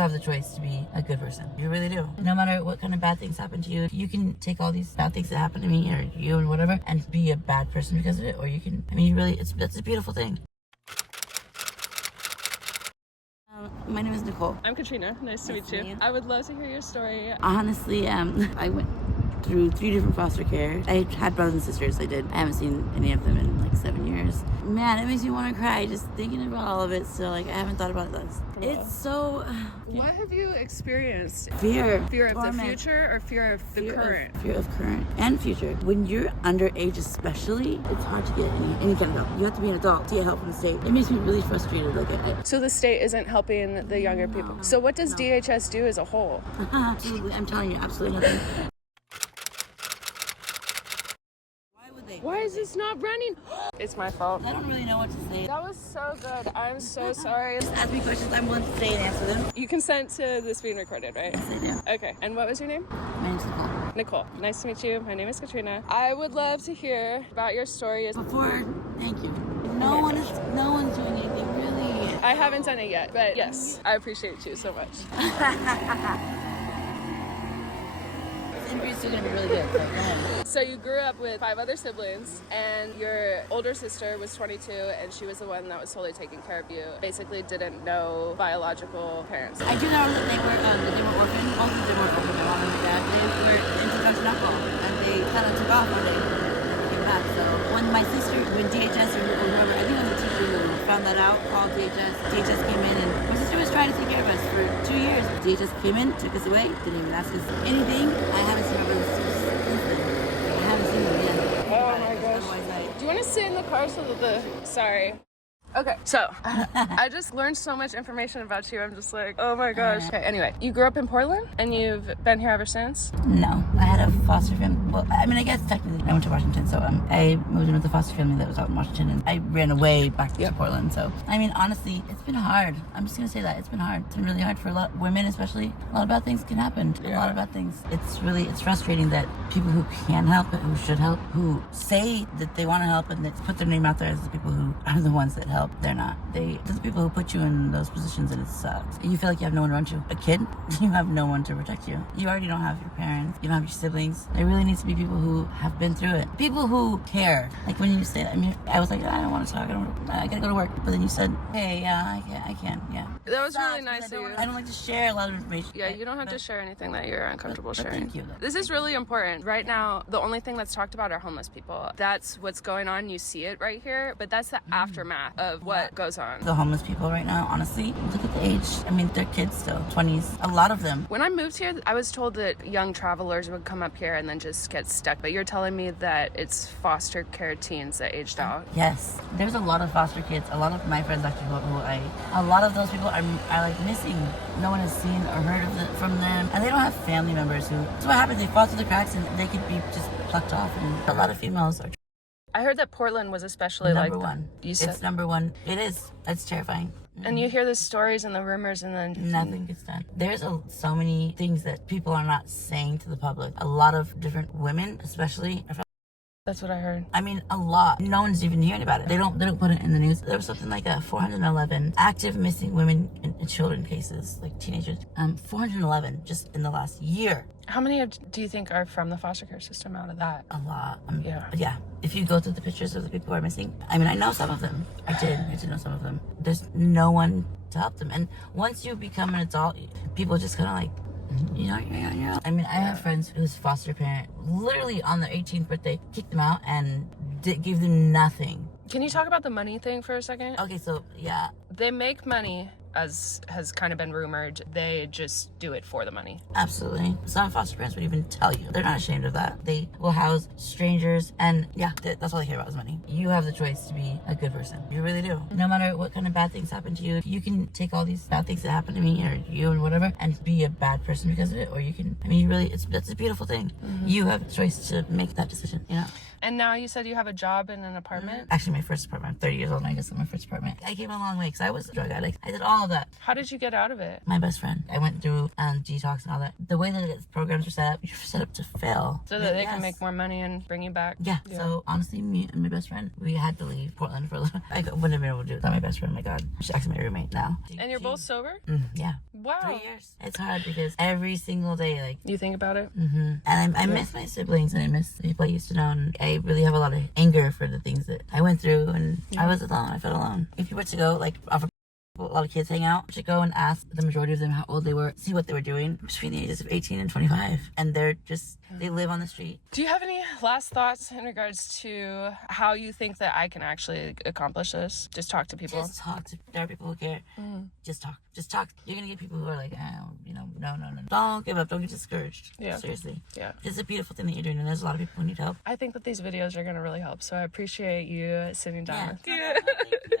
have the choice to be a good person. You really do. No matter what kind of bad things happen to you, you can take all these bad things that happen to me or you and whatever and be a bad person because of it. Or you can, I mean, you really, that's a beautiful thing. My name is Nicole. I'm Katrina. Nice to meet you. I would love to hear your story. Honestly, I went through 3 different foster care. I had brothers and sisters. I haven't seen any of them in like 7 years. Man, it makes me want to cry just thinking about all of it. So like, I haven't thought about this. It's so... What have you experienced? Fear. Fear of torment. the future or fear of the current? Fear of current and future. When you're underage especially, it's hard to get any kind of help. You have to be an adult to get help from the state. It makes me really frustrated. So the state isn't helping the younger people. So what does DHS do as a whole? Absolutely. I'm telling you, absolutely nothing. Why is this not running? It's my fault. I don't really know what to say. That was so good. I'm so sorry. Just ask me questions. I'm willing to say and answer them. You consent to this being recorded, right? Yes, I do. Okay. And what was your name? My name's Nicole. Nicole. Nice to meet you. My name is Katrina. I would love to hear about your story. Thank you. No one's doing anything really. I haven't done it yet, but yes, I appreciate you so much. This interview's still gonna be really good. So go ahead. So you grew up with 5 other siblings, and your older sister was 22, and she was the one that was totally taking care of you. Basically, didn't know biological parents. I do know that they were orphaned. Both of them were orphaned. My mom and my dad. They were into drugs and alcohol, and they kind of took off one day. Came back. So when DHS or whoever, I think it was a teacher who found that out, called DHS. DHS came in, and my sister was trying to take care of us for 2 years. DHS came in, took us away, didn't even ask us anything. I haven't seen my brothers since then. I haven't seen them yet. Oh my gosh. Do you want to sit in the car so that Sorry. Okay, so I just learned so much information about you. I'm just like, oh my gosh. Okay, anyway, you grew up in Portland and you've been here ever since? No, I had a foster family. Well, I mean, I guess technically I went to Washington, so I moved in with a foster family that was out in Washington, and I ran away back to Portland. So, I mean, honestly, it's been hard. I'm just gonna say that it's been hard. It's been really hard for a lot of women, especially. A lot of bad things can happen. A lot of bad things. It's frustrating that people who can help, who should help, who say that they want to help and they put their name out there as the people who are the ones that help. They're not. They're the people who put you in those positions, and it sucks. You feel like you have no one around you. A kid, you have no one to protect you. You already don't have your parents. You don't have your siblings. There really needs to be people who have been through it. People who care. Like when you say that, I mean, I was like, I don't want to talk. I gotta go to work. But then you said, hey, yeah, I can. Yeah. That was really nice of you. I don't like to share a lot of information. Yeah, you don't have to share anything that you're uncomfortable sharing. Thank you. This is really important. Right now, the only thing that's talked about are homeless people. That's what's going on. You see it right here. But that's the aftermath of what goes on. The homeless people right now, honestly, look at the age. I mean, they're kids still, 20s. A lot of them. When I moved here, I was told that young travelers would come up here and then just get stuck. But you're telling me that it's foster care teens that aged out. Yes. There's a lot of foster kids. A lot of my friends actually a lot of those people are like missing. No one has seen or heard from them. And they don't have family members so what happens? They fall through the cracks and they could be just plucked off. And a lot of females are... I heard that Portland was especially number one. You said it's number one. It is. It's terrifying. And you hear the stories and the rumors, and then nothing gets done. There's so many things that people are not saying to the public. A lot of different women, especially. That's what I heard. I mean, a lot. No one's even hearing about it. They don't put it in the news. There was something like 411 active missing women and children cases, like teenagers. 411 just in the last year. How many do you think are from the foster care system out of that? A lot. Yeah. If you go through the pictures of the people who are missing, I mean, I know some of them. I did know some of them. There's no one to help them. And once you become an adult, people just kind of like, I mean, I have friends whose foster parent literally on their 18th birthday kicked them out and gave them nothing. Can you talk about the money thing for a second? Okay, so yeah. They make money, as has kind of been rumored. They just do it for the money. Absolutely. Some foster parents would even tell you. They're not ashamed of that. They will house strangers, and yeah, that's all they care about is money. You have the choice to be a good person. You really do. No matter what kind of bad things happen to you, you can take all these bad things that happen to me or you and whatever and be a bad person because of it. Or you can, I mean, that's a beautiful thing. You have the choice to make that decision, And now you said you have a job in an apartment? Actually, my first apartment. I'm 30 years old and I just got my first apartment. I came a long way because I was a drug addict. I did all of that. How did you get out of it? My best friend. I went through detox and all that. The way that its programs are set up, you're set up to fail. So that they can make more money and bring you back? Yeah. So honestly, me and my best friend, we had to leave Portland for a little. I wouldn't have been able to do it without my best friend. My God. She's actually my roommate now. And you're both sober? Yeah. Wow. 3 years. It's hard because every single day, like... You think about it? And I miss my siblings and I miss the people I used to know. And I really have a lot of anger for the things that I went through. And I was alone. I felt alone. If you were to go, like, off a lot of kids hang out, you should go and ask the majority of them how old they were, see what they were doing between the ages of 18 and 25. And they're just, they live on the street. Do you have any last thoughts in regards to how you think that I can actually accomplish this? Just talk to people. Just talk to, there are people who care. Just talk. Just talk. You're going to get people who are like, oh, you know, no. Don't give up. Don't get discouraged. Yeah. Seriously. Yeah. It's a beautiful thing that you're doing, and there's a lot of people who need help. I think that these videos are going to really help, so I appreciate you sitting down with you.